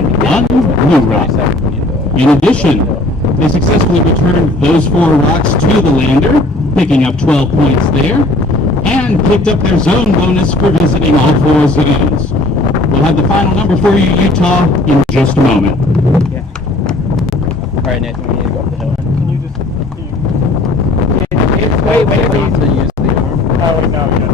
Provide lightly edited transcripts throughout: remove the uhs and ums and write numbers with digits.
and 1 blue rock. In addition, they successfully returned those 4 rocks to the lander, picking up 12 points there, and picked up their zone bonus for visiting all 4 zones. We'll have the final number for you, Utah, in just a moment. Yeah. All right, Nathan, we need to go up the hill. Can you just... Wait. To use the arm. Oh, no, yeah.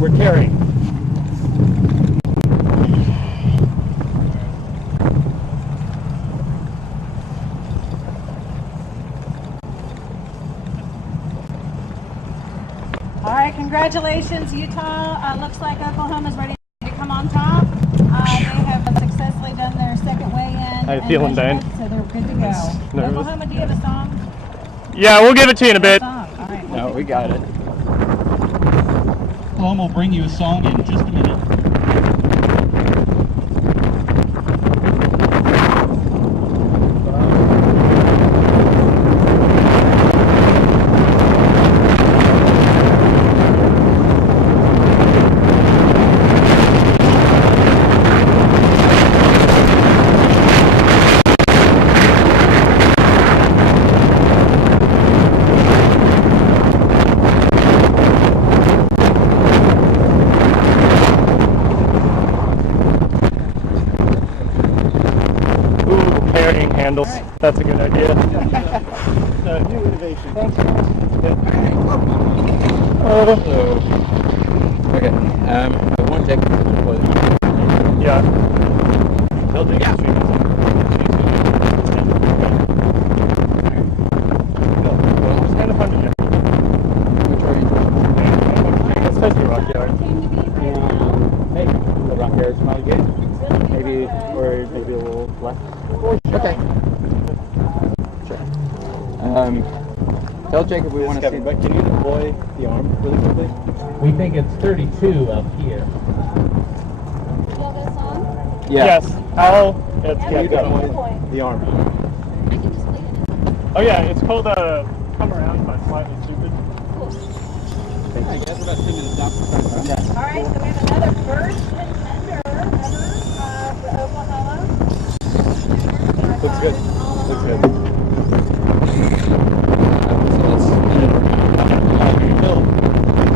We're carrying. All right, congratulations, Utah. Looks like Oklahoma's ready to come on top. They have successfully done their second weigh-in. How you feeling, Dane? So they're good to go. Oklahoma, do you have a song? Yeah, we'll give it to you in a bit. All right, No, we got it. Oklahoma will bring you a song in just a minute. Handles. Right. That's a good idea. New innovation. Thanks. Okay. One take. Yeah. They'll take it. It's kind of fun to do. Which way are you doing? Let's take the rock yard. Maybe the rock yard is not good. Maybe, or maybe a little left. Okay. Sure. Tell Jacob we want to see. But can you deploy the arm really quickly? We think it's 32 up here. Yeah. Yes. How? Can you deploy the arm? Oh yeah, it's called Come Around by Slightly Stupid. I guess about 2 minutes down. All right, so we have another first contender ever for Oklahoma. Looks good. Looks good.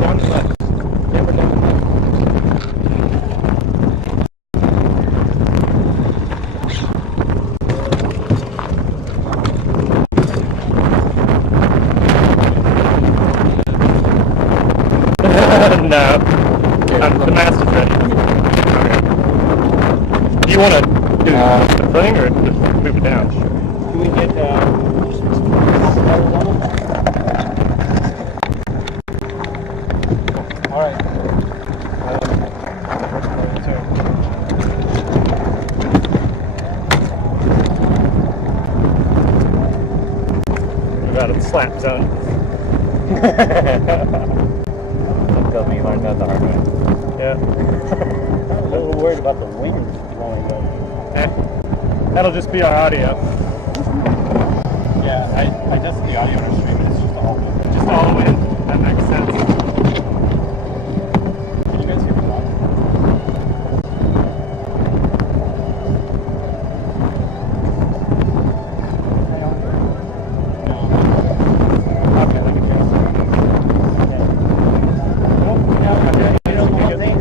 Down the left. Camera down the left. No. The mast is ready. Okay. Do you want to do the thing or just move it down? Can we get all right. You got a slap zone. Tell me you learned that the hard way. Yeah. I'm a little worried about the wings blowing up. That'll just be our audio. Yeah, I tested the audio on our stream and it's just all wind. Just all the wind. That makes sense. Can you guys hear me talk? No. Okay, let me test.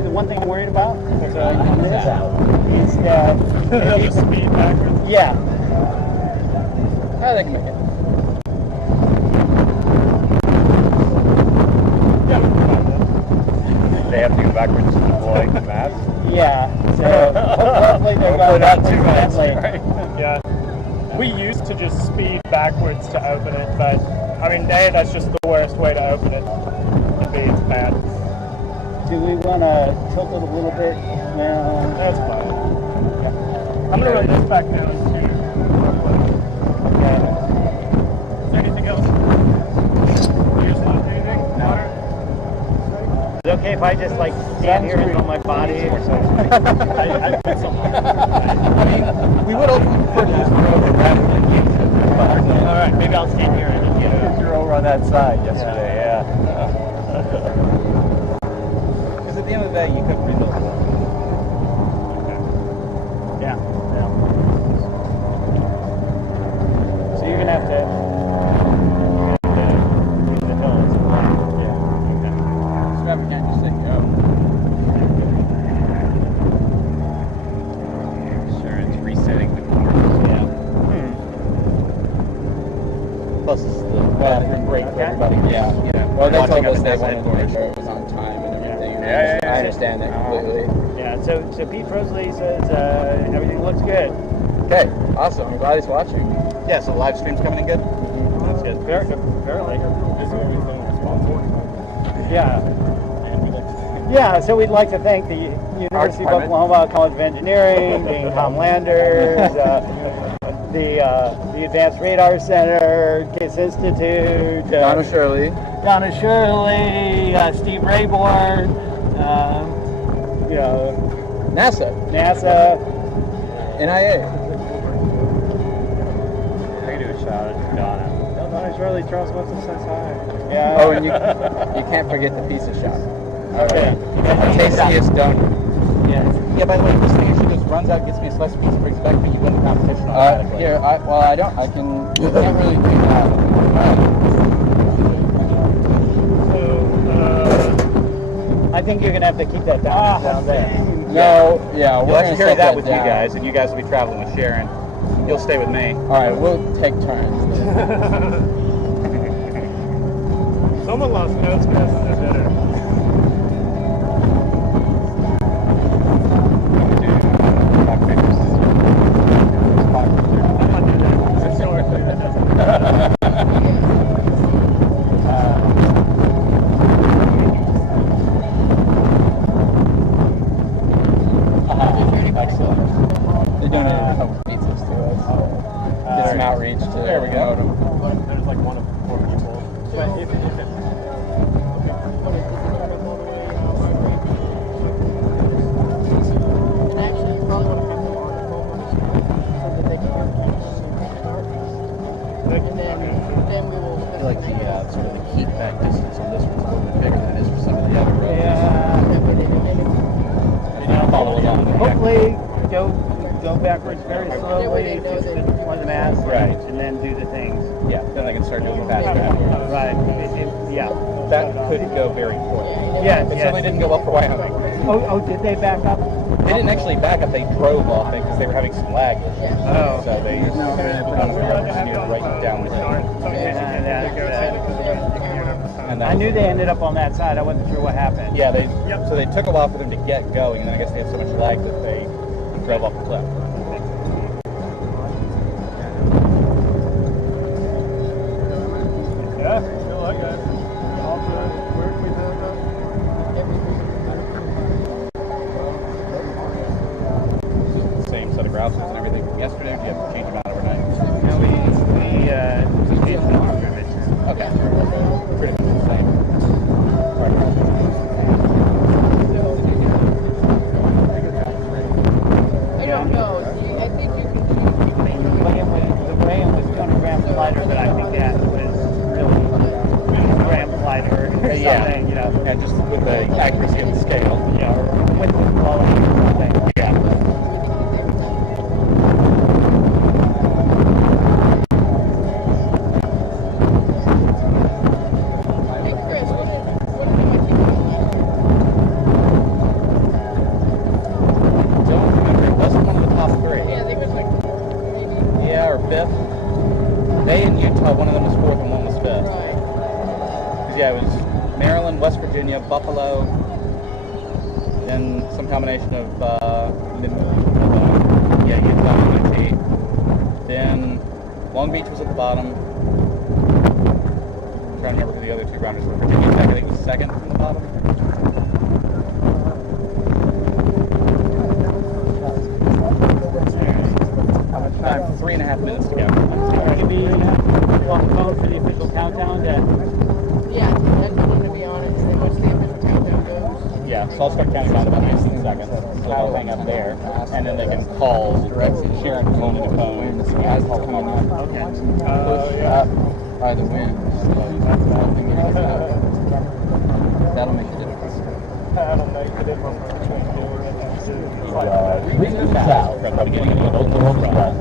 The one thing I'm worried about is It'll speed backwards. yeah. I think make it. Yeah. They have to go backwards to deploy the mast? Yeah. So hopefully they go not too backwards much. that way. Yeah. We used to just speed backwards to open it, but I mean, that's just the worst way to open it. It's bad. Do we want to tilt it a little bit now? That's fine. I'm gonna run this back down too. Okay. Is there anything else? You just want anything? Water? Is it okay if I just like stand here and throw my body? I put some on. I mean, we would open for this road rather than use it. All right, maybe I'll stand here and get it. You're over on that side yesterday, yeah. Because at the end of the day, you couldn't rebuild it. Yeah. So you're gonna have to use the hills. Yeah. Okay. Scrapper can't just say go. Sure, it's resetting the course. Yeah. Plus, it's the bathroom break for everybody. Yeah. Well, they told us they wanted to make sure it was on time and everything. Yeah. I understand that completely. Yeah. So Pete Frosley says everything looks good. Okay, awesome. I'm glad he's watching. Yeah, so the live stream's coming in good? That's good. Apparently. Yeah. Yeah, so we'd like to thank the University of Oklahoma College of Engineering, Dean Tom Landers, the Advanced Radar Center, KISS Institute, Donna Shirley. Steve Rayborn, NASA. NASA. NIA. I can do a shout out to Donna. Donna Shirley, Charles Wilson says hi. Yeah. Oh, and you can't forget the pizza shop. Okay. Tastiest donut. Yeah. Yeah, by the way, this thing actually just runs out, gets me a slice of pizza, brings it back, but you win the competition automatically. Here, I can't really do that. I think you're gonna have to keep that down there. No, yeah, we're We'll going actually to carry that with down. you guys, and you guys will be traveling with Sharon. You'll stay with me. All right, we'll take turns. Someone lost notes because they're better. They donated a couple pizzas to us. Did some outreach to. There we go. There's like one of 4 people. But if it's And actually, you probably want to have them on the phone so that they can hear Keith's start. And then we will. I feel like the sort of the heat back distance on this one's a little bit bigger than it is for some of the other roads. Follow along. hopefully go backwards very slowly on the mass, Right. and then do the things. Yeah, then they can start doing faster. Right. Yeah. That could go very quick. Yes. It certainly didn't go well for Wyoming. Oh, did they back up? They didn't actually back up, they drove off it because they were having some lag issues. Oh. So they put on a steer right down the hill. And I knew they ended up on that side. I wasn't sure what happened. Yeah, so they took a while for them to get going, and then I guess they had so much lag that they drove off the cliff. Yeah. Good luck, guys. The same set of grouses and everything from yesterday. Do you have to change them out overnight? No, we changed the program. Okay. Pretty much the same. I don't know. I think you can keep The Graham was 200 grams lighter, but I think that was really grams lighter or something, you know. And just with the accuracy of the scale. Yeah, or with the quality or something. Yeah. Hey, Chris, what did you Don't remember, it wasn't one of the top three. Yeah, I think it was like maybe. Yeah, or fifth. They in Utah, one of them was fourth and one was fifth. Right. 'Cause, yeah, it was Maryland, West Virginia, Buffalo, then some combination of Utah and UT. Then Long Beach was at the bottom. I'm trying to remember who the other two rounders were. Virginia Tech, I think, was second from the bottom. How much time? 3.5 minutes to go. You can be on the phone for the official countdown. Yeah, that's going to be on it. And then once the official countdown goes. Yeah, so I'll start counting down about 15 seconds. So I'll hang up there, and then they can call Sharon from phone to phone. Guys, call come on. Okay. Either wins. That'll make a difference. That'll make the difference between doing it and Reason south from the beginning of Oklahoma Run.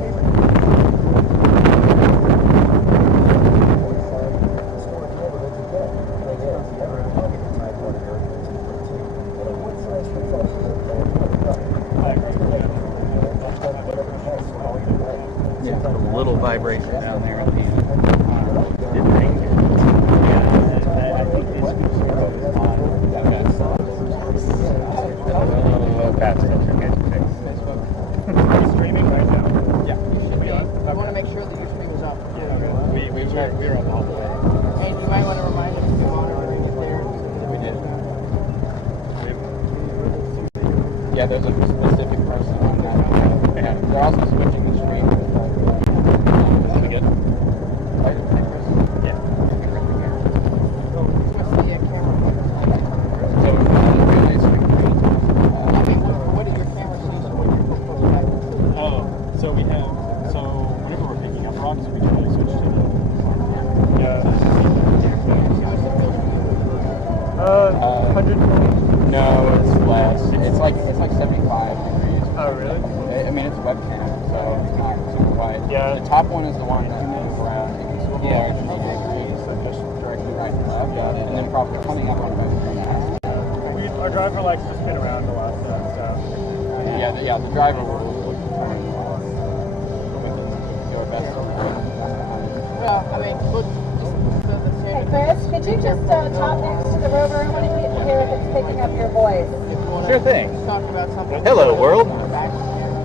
Yeah, a little vibration down there at the end. Didn't ring here. Yeah, I think this week's show is on. Pat's filter gets fixed. Are you streaming right now? Yeah, you should be. on? You want to make sure that your stream is up. We were up all the way. And you might want to remind us to monitor it if they're. We did. Yeah, there's a specific person on that. Yeah, they're also switching the screen. Pretty good. Yeah. What's the camera? So it's not a really nice screen. Okay, what do your camera see so what you're supposed to have? Oh, so whenever we're picking up rocks, we can really switch to the. Yeah. 120. No, it's less. It's like 75 degrees. Oh, really? I mean, it's webcam, so it's not super wide. Yeah. The top one is the one that you move around. It can swivel large and 90 degrees, so just directly right and left. And then probably coming up on about 3.5. Our driver likes to spin around a lot, so. Yeah, the driver will turn. We can do our best. Well, I mean, look, Hey Chris, could you just talk next to the Rover? I want to hear if it's picking up your voice. Sure thing. talk about something. Hello, world. Back.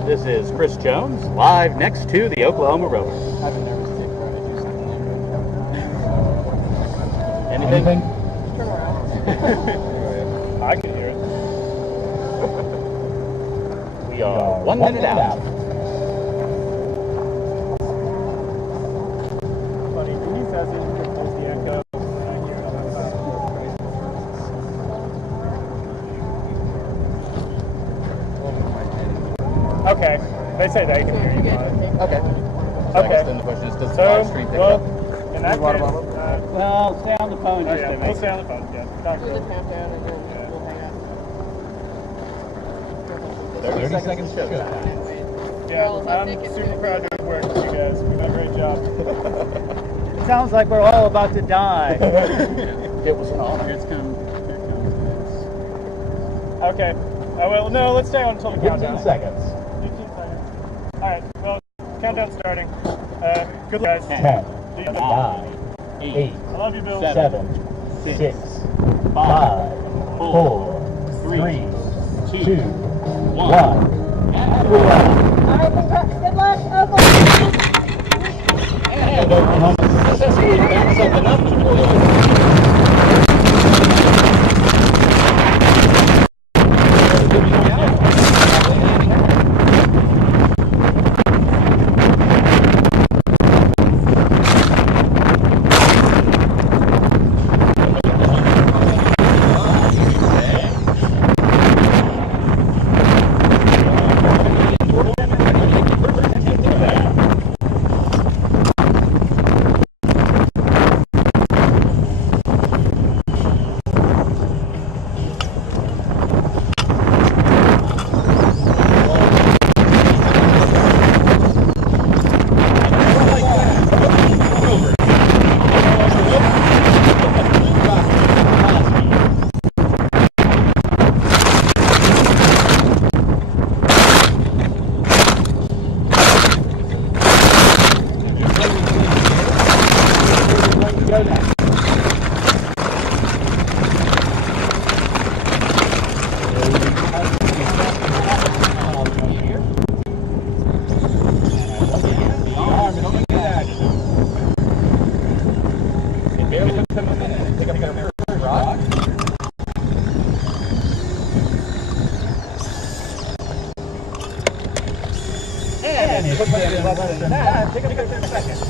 This is Chris Jones, live next to the Oklahoma Rover. I have a nervous tick trying to do something like Anything? Turn around. I can hear it. We are 1 minute out. Funny, he says it replace the echo. I hear it on that side. Okay, they say they can hear you fine. Okay. Okay. Then the question is, does the So, live stream pick well, up? in that case, Well, stay on the phone oh just yeah, a we'll minute. stay on the phone. Yeah, talk Do to the them. countdown and then we'll hang out. 30 seconds show. Yeah, I'm super proud to have worked with you guys. We've done a great job. It sounds like we're all about to die. It was an honor. Here comes. Okay. Well, no, let's stay on until the 15 countdown. seconds. 15 seconds. All right. Well, countdown starting. Good luck, guys. 10, Do you- 9, 8, I love you, Bill. 7, 6, 5, 4, 3, 2, 1. And we're off. All right, good luck, Oklahoma. And Oklahoma successfully found something up to pull over.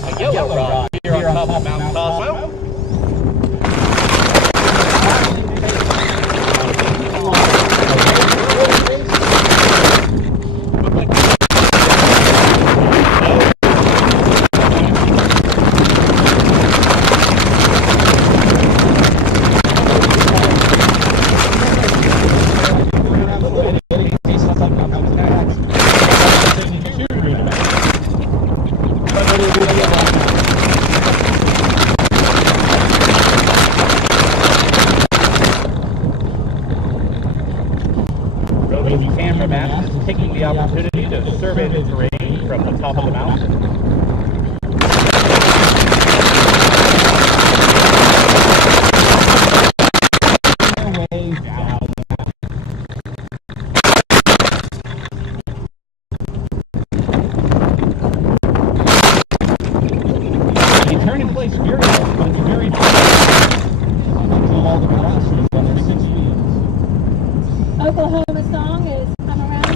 A yellow rod here on top of Mount Cosmo. opportunity to survey the terrain from the top of the mountain. They turn in place very well, but it's very hard. All the crossers when they're 6 feet. Oklahoma song is Come Around.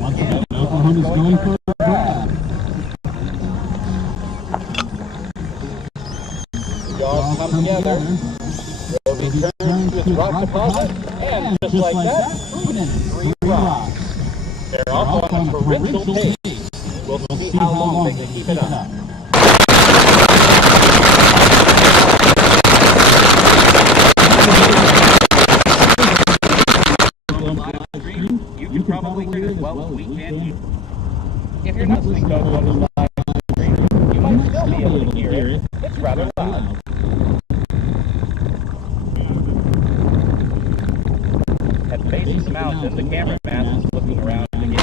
Once again, Oklahoma's going for a grab. The jaws come together. Roby turns to his rock deposit, and just like that, 3 rocks. They're off on a torrential pace. We'll see how long they can keep it up. You can probably hear it as well as we can. If you're not listening to Oklahoma's live stream, you might still be able to hear it. It's rather loud. At the base of the mountain, the cameraman is looking around again.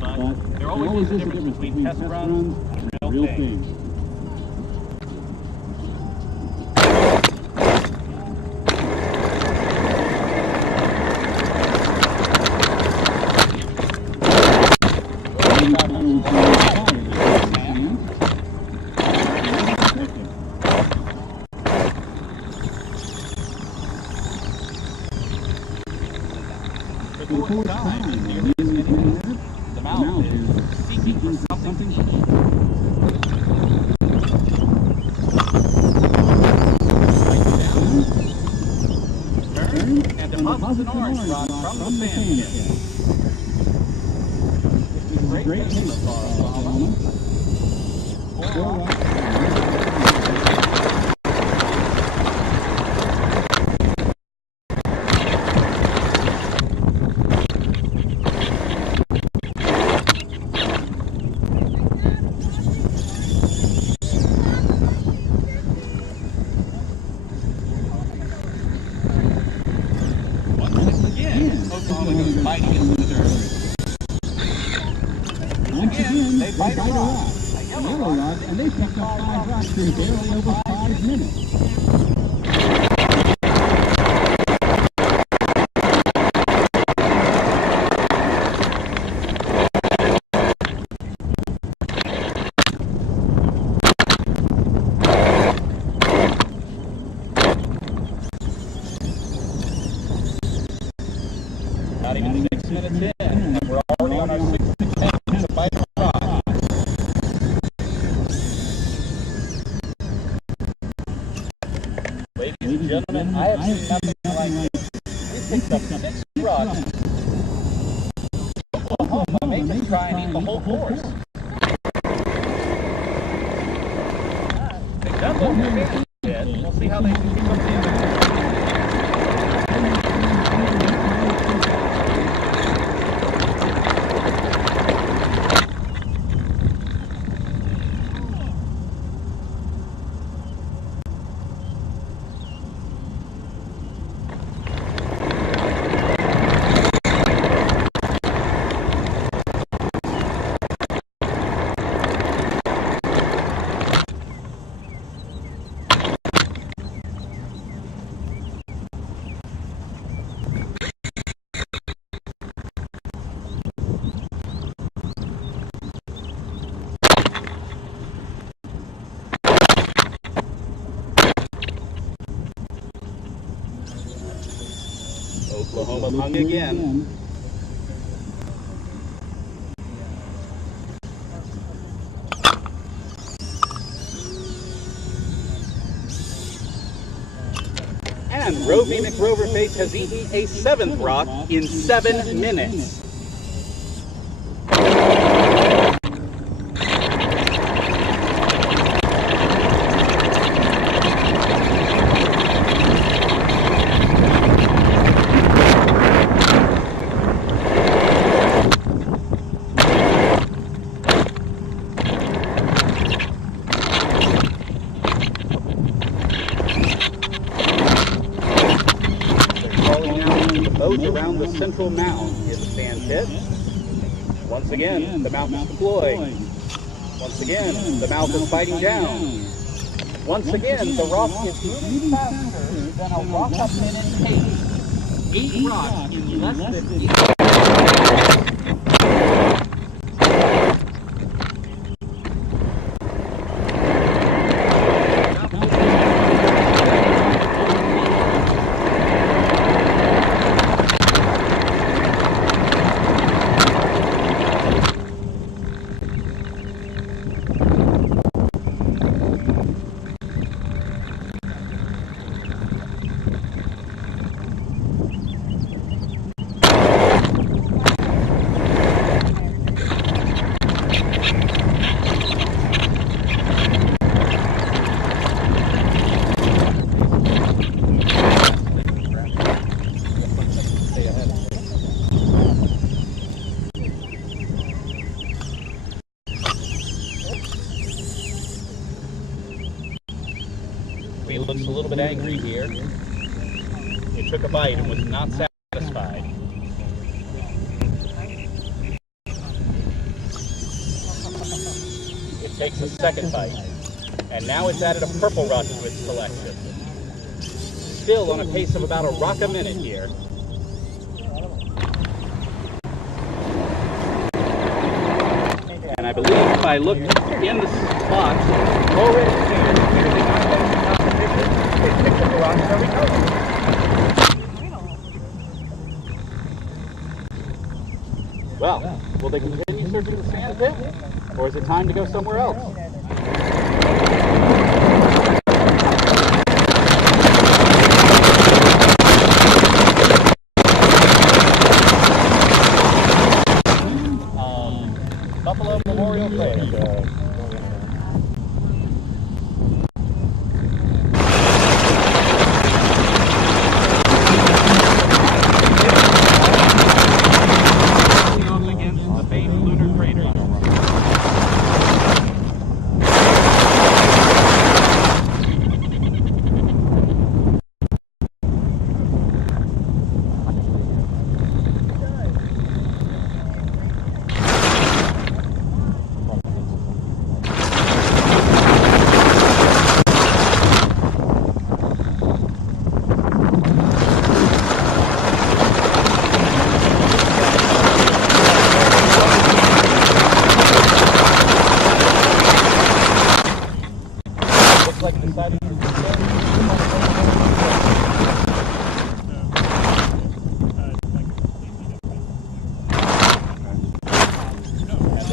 But there always is a difference between test runs and real things. The mouth is seeking for something. Turn and deposits an orange rock from the sand pit. Great game so far, Oklahoma. 4 rocks. Once again, they bite a rock. A yellow rock, and they picked up 5 rocks in barely over 5 minutes. Not even 6 minutes in, and we're already on our 6th attempt to bite a rock. Ladies and gentlemen, I have seen nothing like this. We picked up 6 rocks. Oklahoma may just try and eat the whole course. They've done what they're able to. We'll see how they can keep up the other. Oklahoma hung again. And Roby McRoverface has eaten a 7th rock in 7 minutes. moat around the central mound in the sand pit. Once again, the mouth is deployed. Once again, the mouth is biting down. Once again, the rock is moving faster than a rock a minute pace. 8 rocks in less than 8 He looks a little bit angry here. He took a bite and was not satisfied. It takes a second bite, and now it's added a purple rock to its collection. Still on a pace of about a rock a minute here. And I believe if I look in the spot, already well, will they continue searching the sand pit, or is it time to go somewhere else? Buffalo Memorial Crater.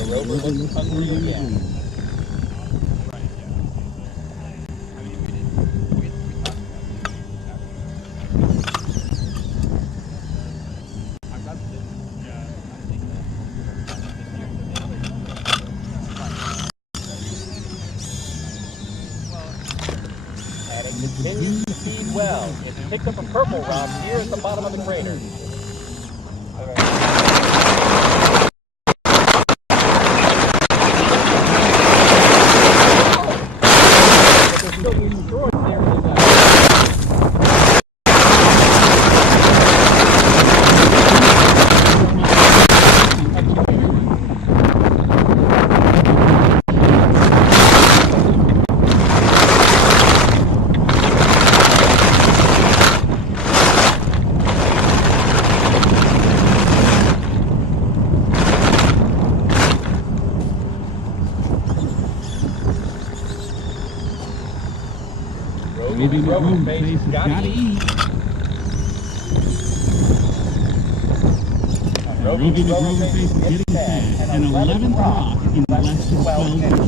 Rover looks hungry again. And it continues to feed well. It picked up a purple rock here at the bottom of the crater. Maybe the Rover face has got to eat. Rover face is getting fed, an 11th rock in less than 12 minutes.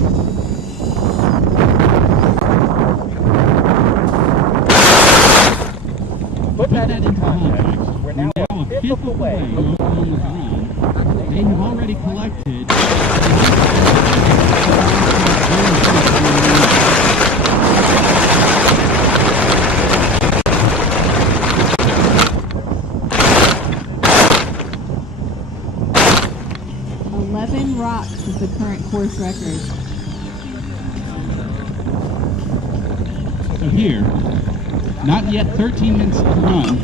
Put that into context. We're now a fifth of the way from Oklahoma's run. They have already collected 11 rocks is the current course record. So here, not yet 13 minutes to run.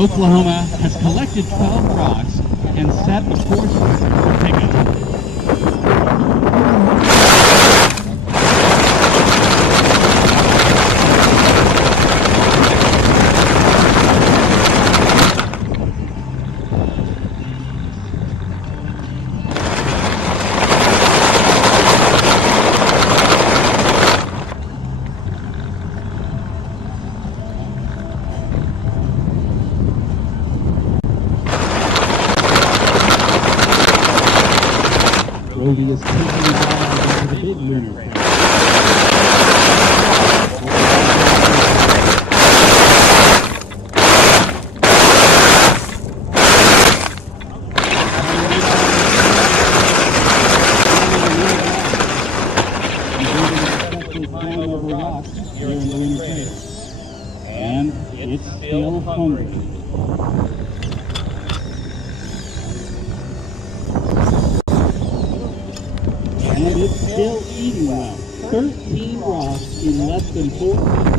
Oklahoma has collected 12 rocks and set a course for pickup. Rover is taking the ball into the big lunar crater. And it's still hungry. And it's still eating well. 13 rocks in less than 4 minutes.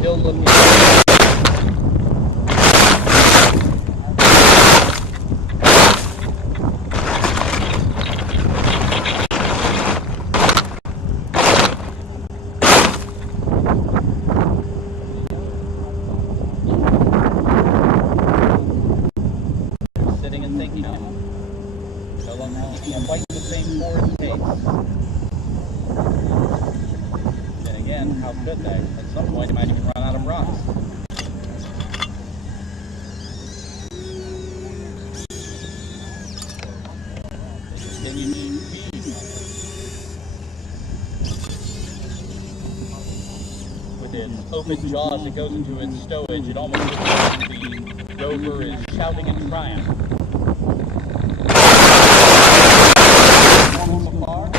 Still looking. Sitting and thinking now. No longer quite the same forward pace. And again, how could they? At some point, they might even run out of rocks. Continue to feed. With its open jaws, it goes into its stowage. It almost looks like the Rover is shouting in triumph. From afar.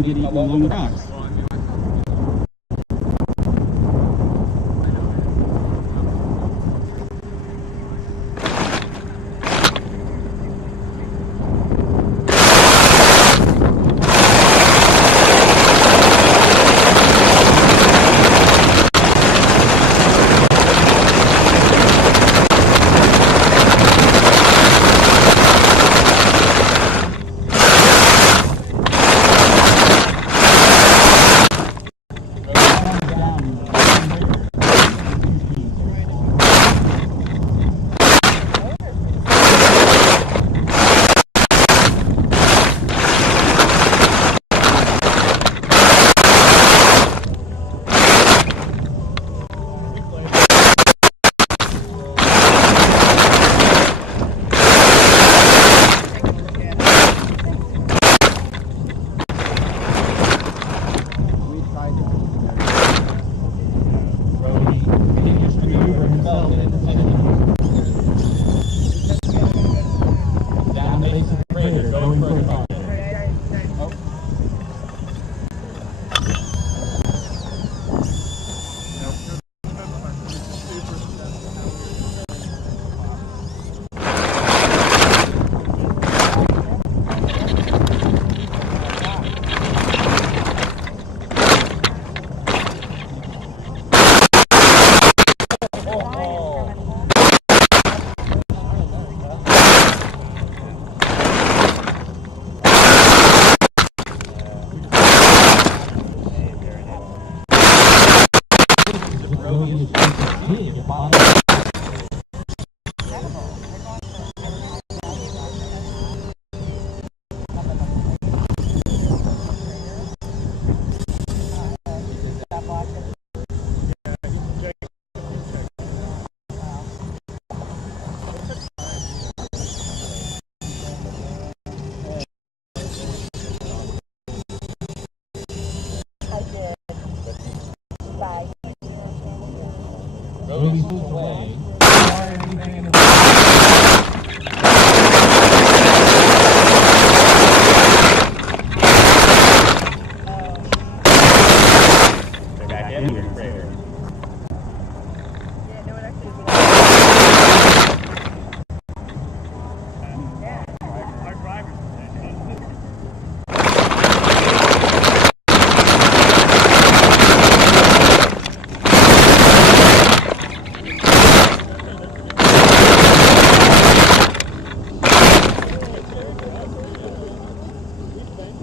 and get eaten along the rocks.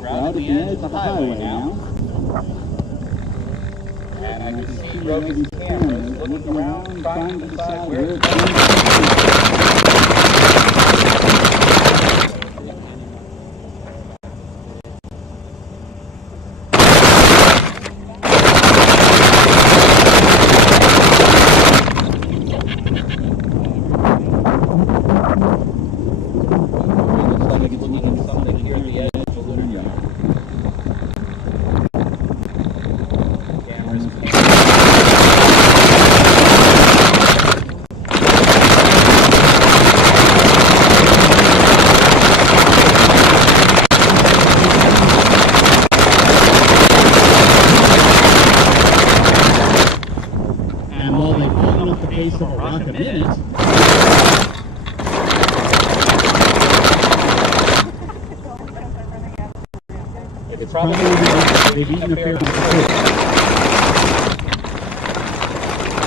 Out at the edge of the highway now. And I can see Roby's cameras looking around, trying to decide where it's of a rock a minute. It's probably they've eaten a fair amount of food.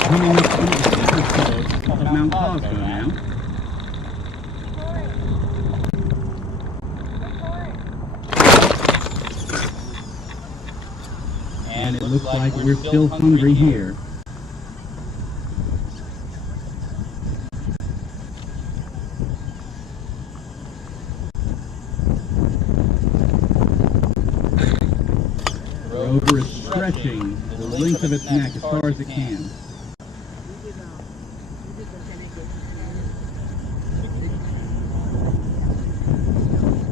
Coming up to the second slope of Mount Cosmo now. And it looks like we're still hungry here. Rover is stretching the length of its neck as far as it can.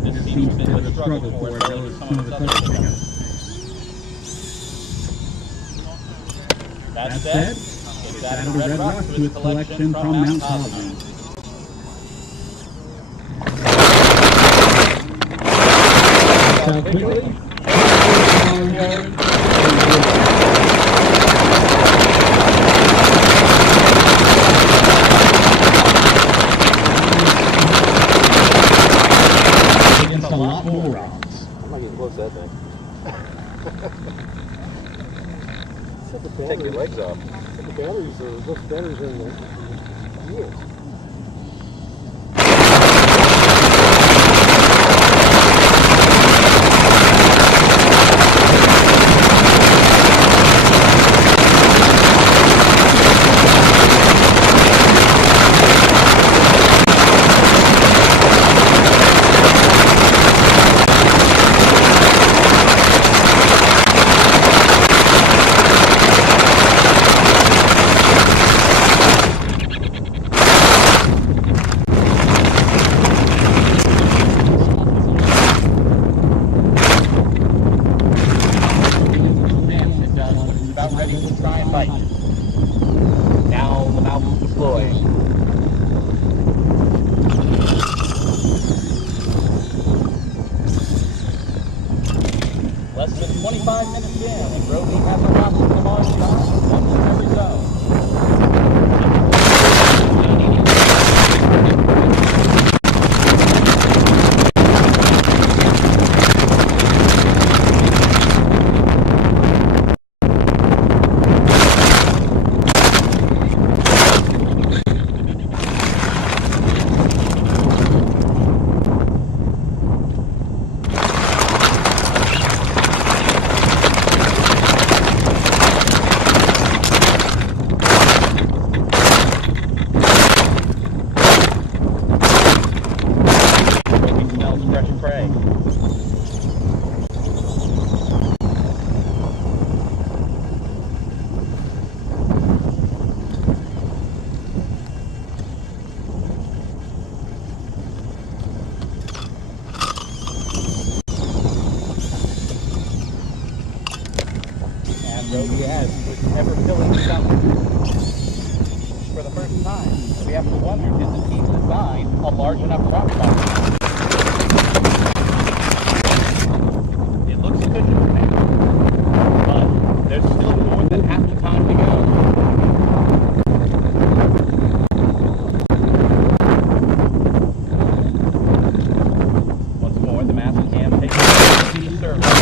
This seems to be a struggle for it, though, as some of the other pickups. That said, it's added a red rock to its collection from Mount Cosmo. So quickly, Against a lot more rocks. I'm not getting close to that thing. Take your legs off. The batteries are, those batteries are in the wheels. Less than 25 minutes in, and Roby has a rocket from on shot. One for every zone. Roby has ever-filling stomach. For the first time, we have to wonder, did the team design a large enough rock bottom? It looks efficient to me, but there's still more than half the time to go. Once more, the mass cam takes to the surface.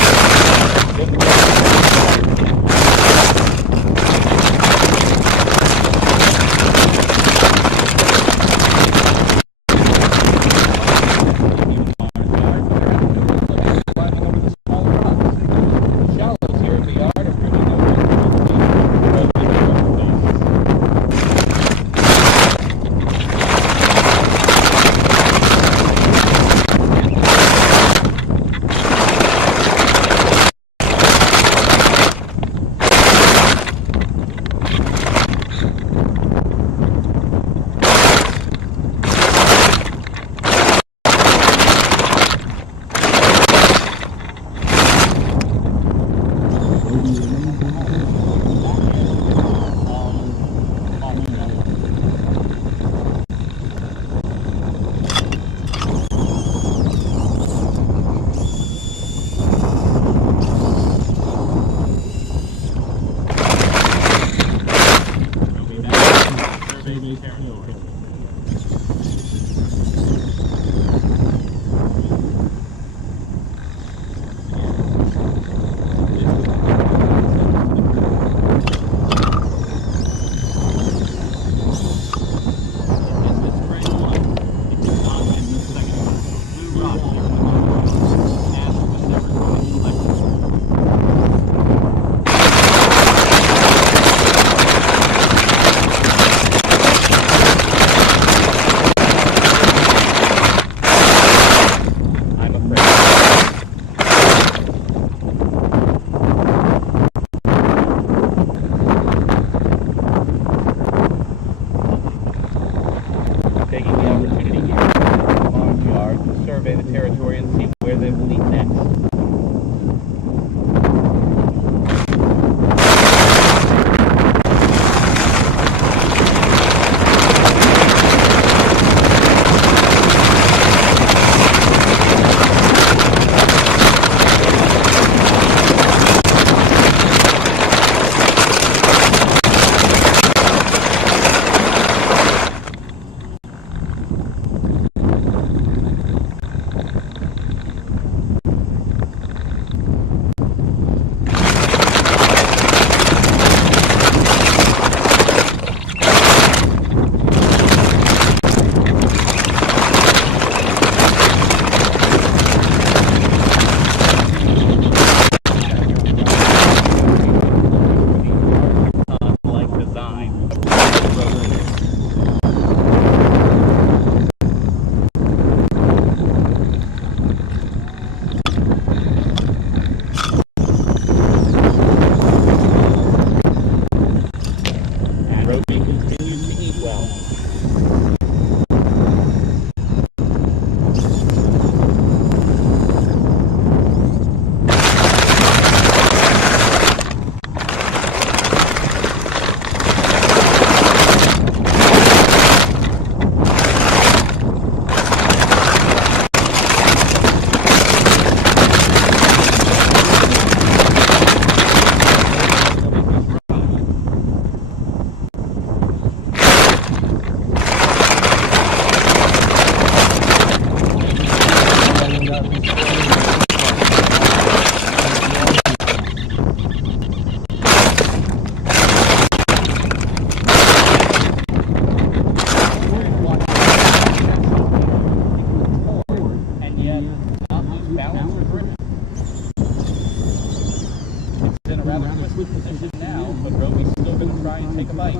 rather twisted position now, but Roby's still going to try and take a bite.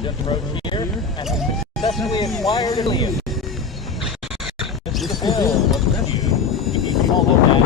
Approach here and successfully acquired an alien. Mr. Bill, what's that? You can follow that.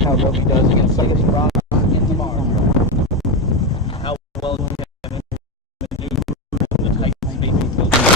How well he does against this rock in tomorrow. How well he can maneuver the tight spaces built in.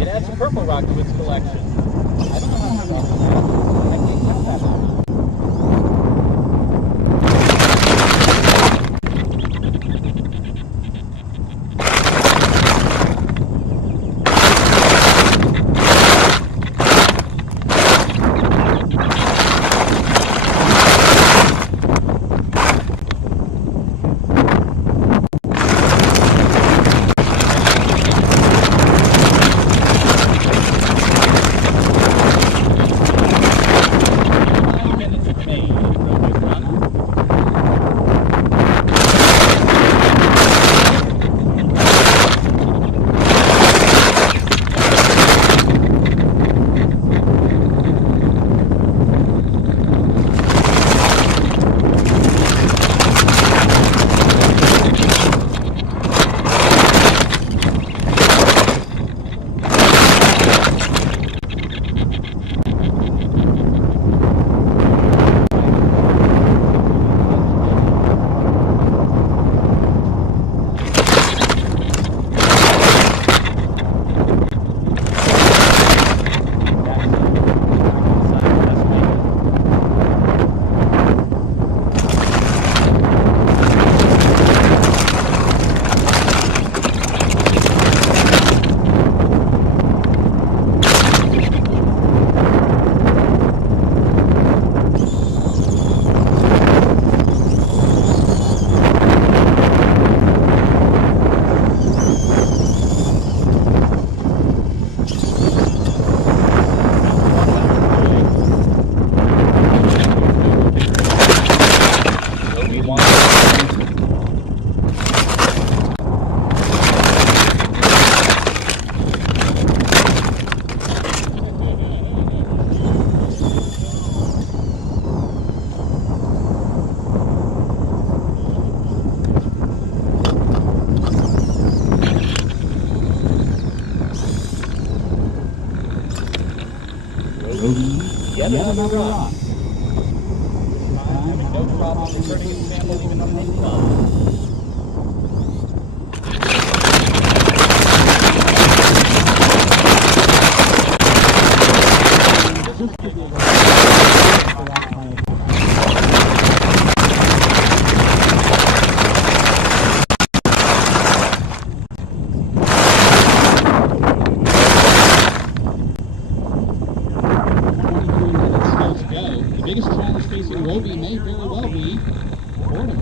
It adds a purple rock to its collection. I don't know how much else it has. I can't count that out. yet another rock. This time, having no problem returning its sample even on the top. The biggest challenge facing Roby may very well be boredom.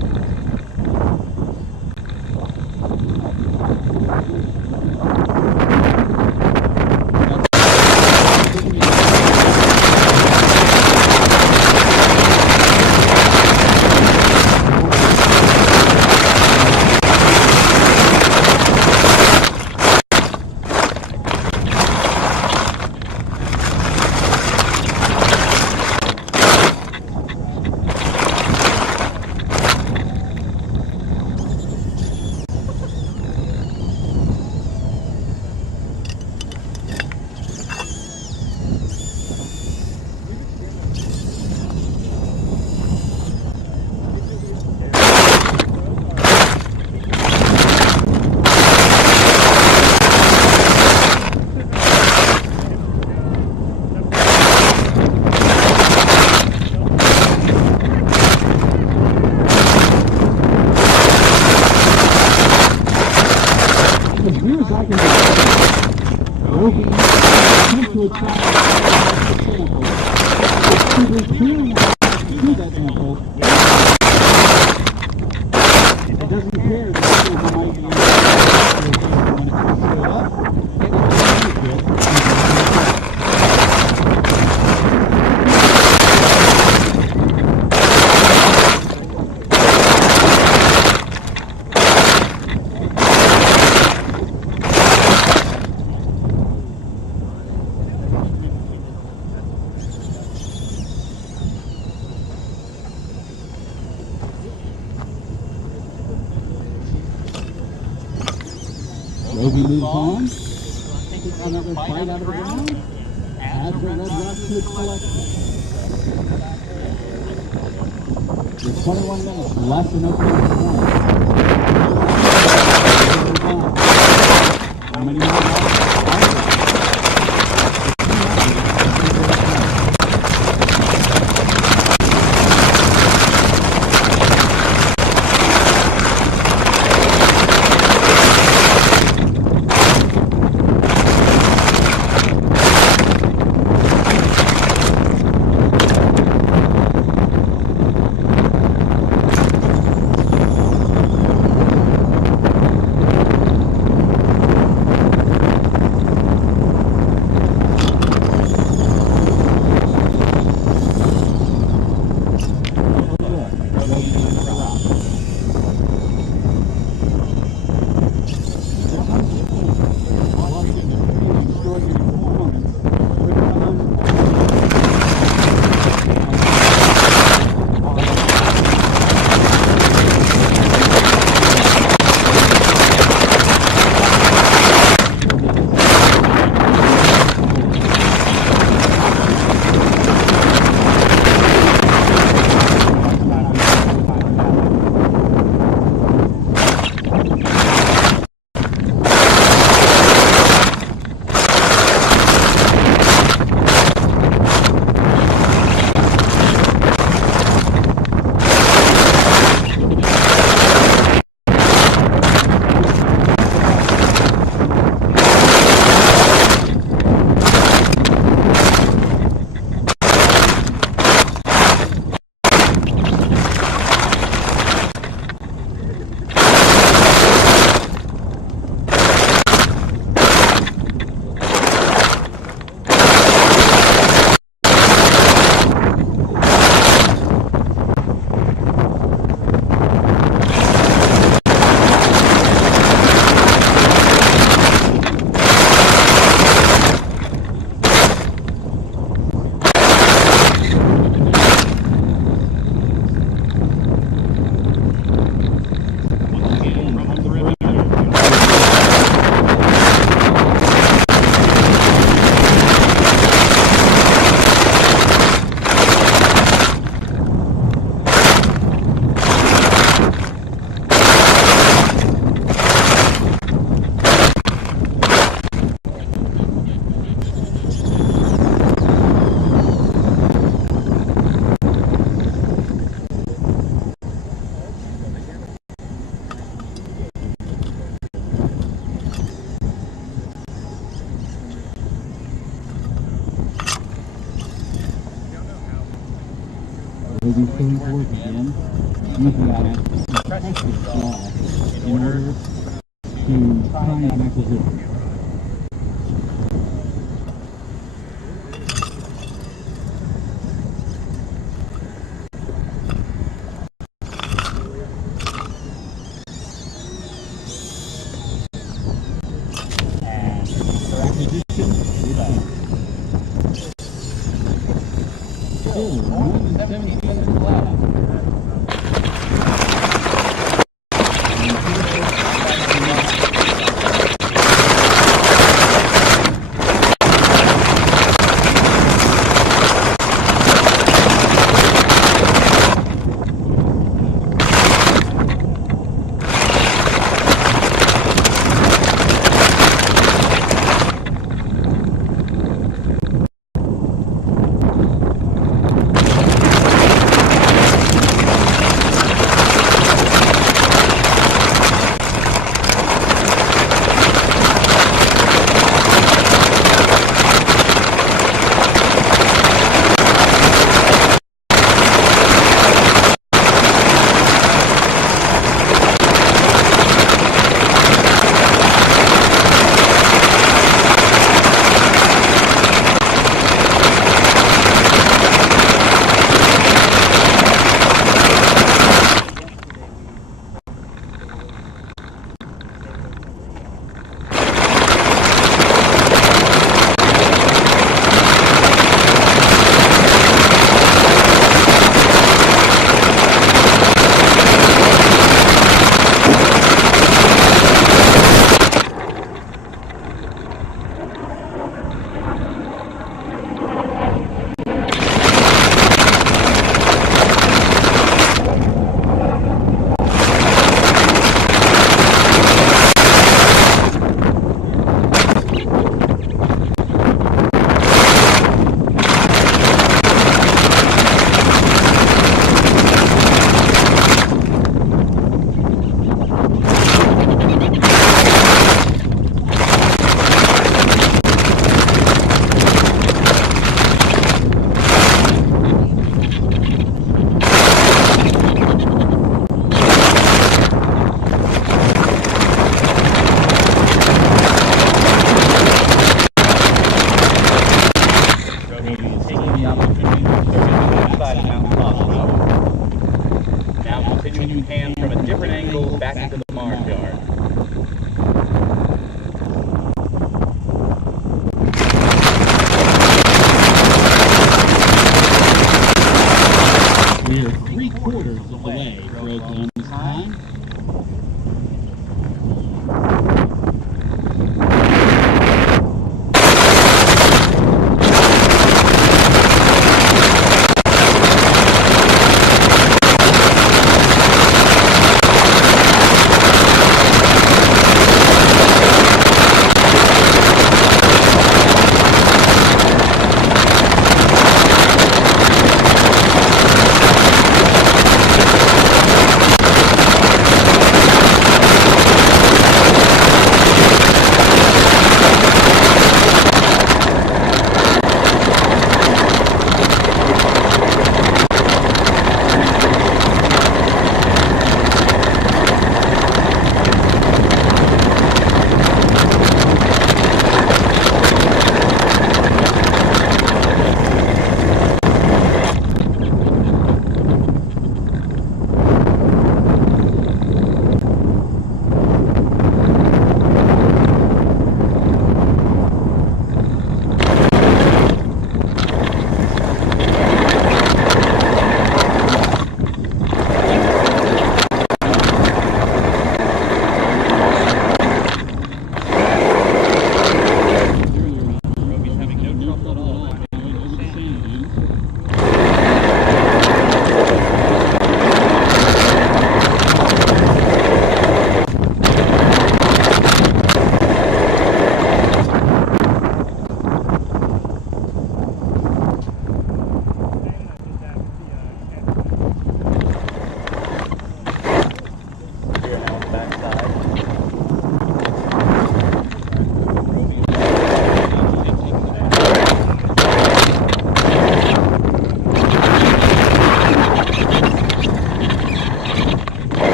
As near as I can tell, Roby attempt to attract the sample. It's simply clearing out to that sample. It doesn't care that it might be in the when it comes straight up, it will benefit. Roby moves on, takes another bite out of the ground, adds a red rock to its collection. With 21 minutes left in opening round. How many more rocks? will be filling towards the end, using that as a pressure draw in order to find an acquisition. And for acquisition, we're done. Still, 1:17 minutes left.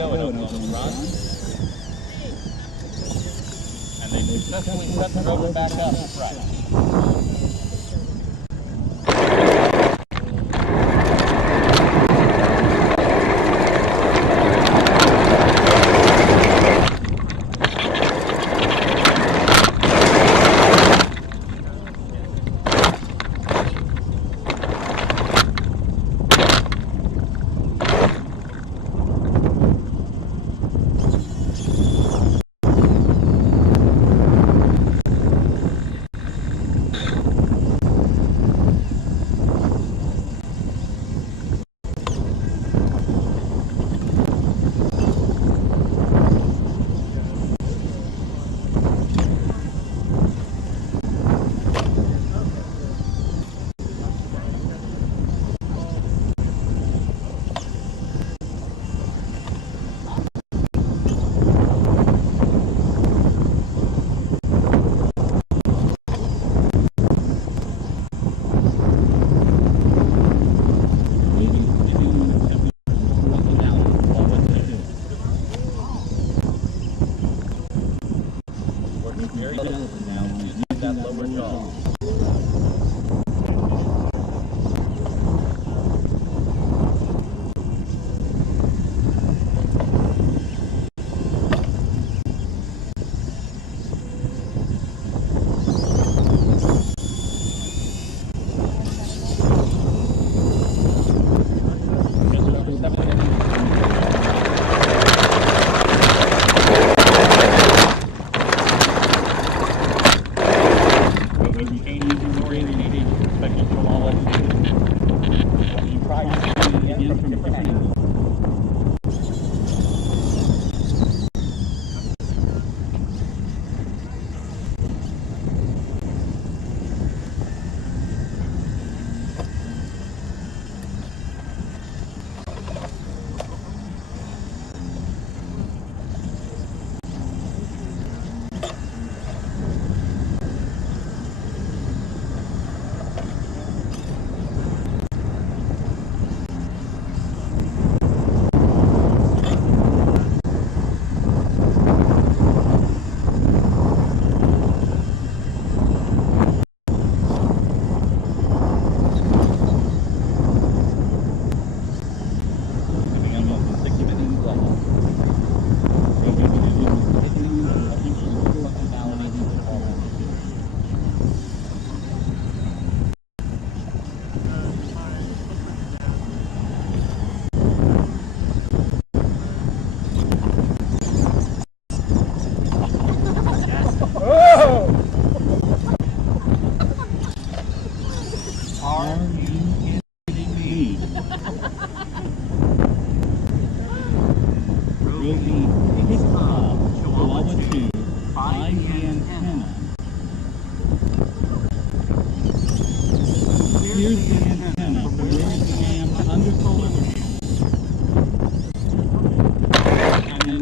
going over those rods. And they successfully set the rover back up right. Very delicate now. Use that lower jaw. Here's the antenna from where it jammed under solar. And then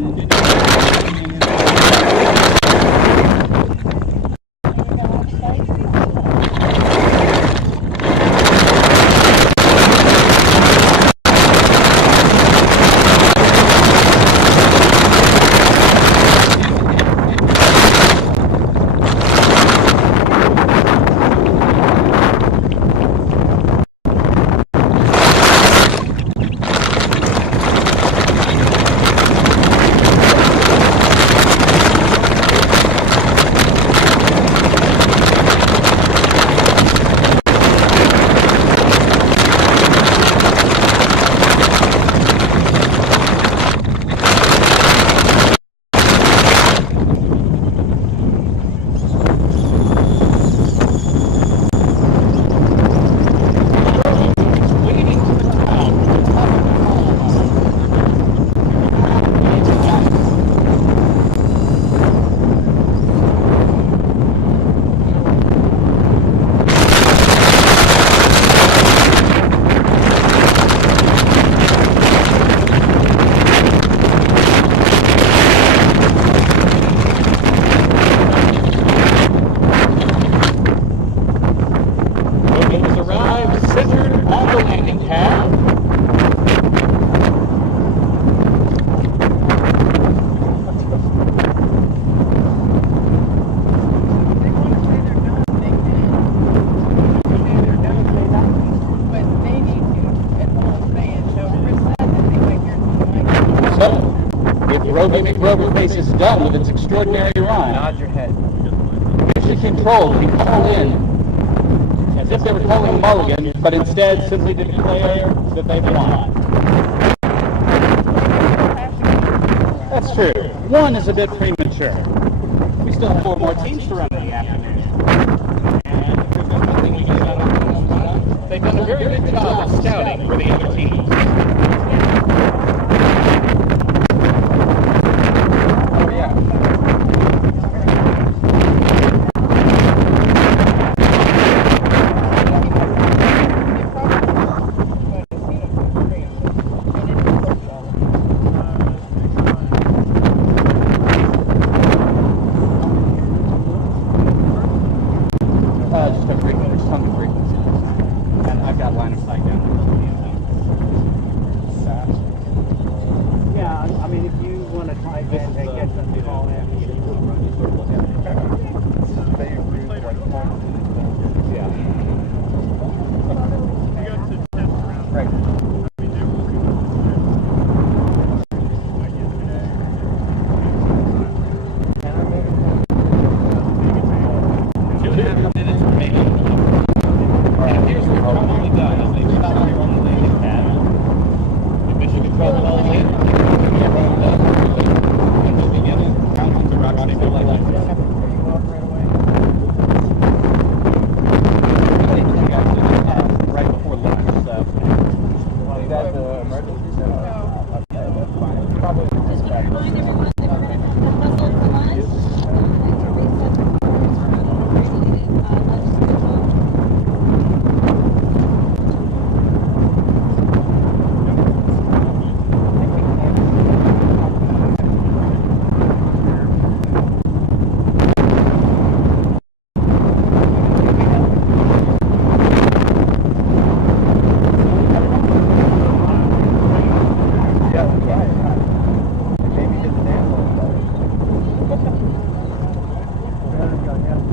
Rover face is done with its extraordinary run. Nod your head. Mission Control can call in as if they were calling a mulligan, but instead simply to declare that they've won. That's true. One is a bit premature. We still have 4 more teams to run in the afternoon. And if there's nothing we can do about it, they've done a very good job of scouting for the other teams. Oh, yeah. Just a ton of frequency. And I've got line of sight down there. Yeah, I mean, if you want to try and get them to call in.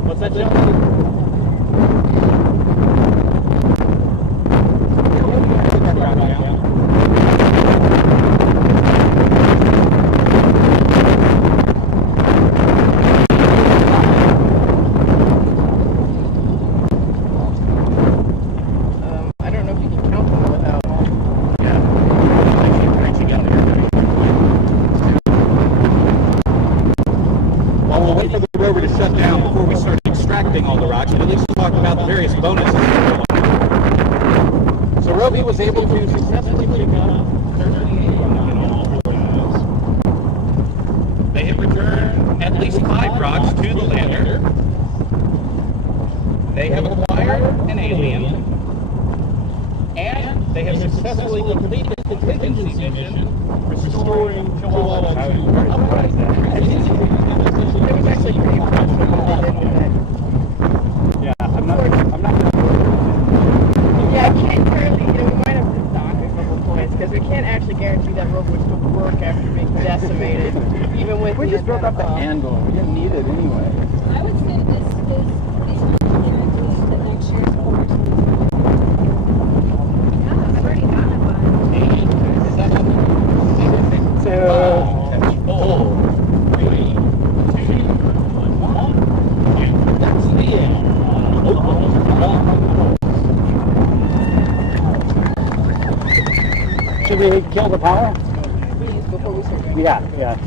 What's that, John? I don't know if you can count them without. While we'll wait for the rover to shut down before we start extracting all the rocks, but at least we'll talk about the various bonuses. So Roby was able to successfully pick up 38 in all 4 nodes. They have returned at least 5 rocks to the lander. They have acquired an alien. And they have successfully completed the contingency mission, restoring Chihuahua to upright. It was actually pretty impressive what they did with that. Yeah, I'm not. Yeah, I can't currently, we might have to dock a couple points because we can't actually guarantee that Rover would still work after being decimated, even with We just broke up the handle. We didn't need it anyway. I would say this is guarantees that next year's course. Yeah, I've already done it, but. 8, 7, 6, 5, 4, 3, 2, 1. And that's the end. Should we kill the power? before we start. Yeah.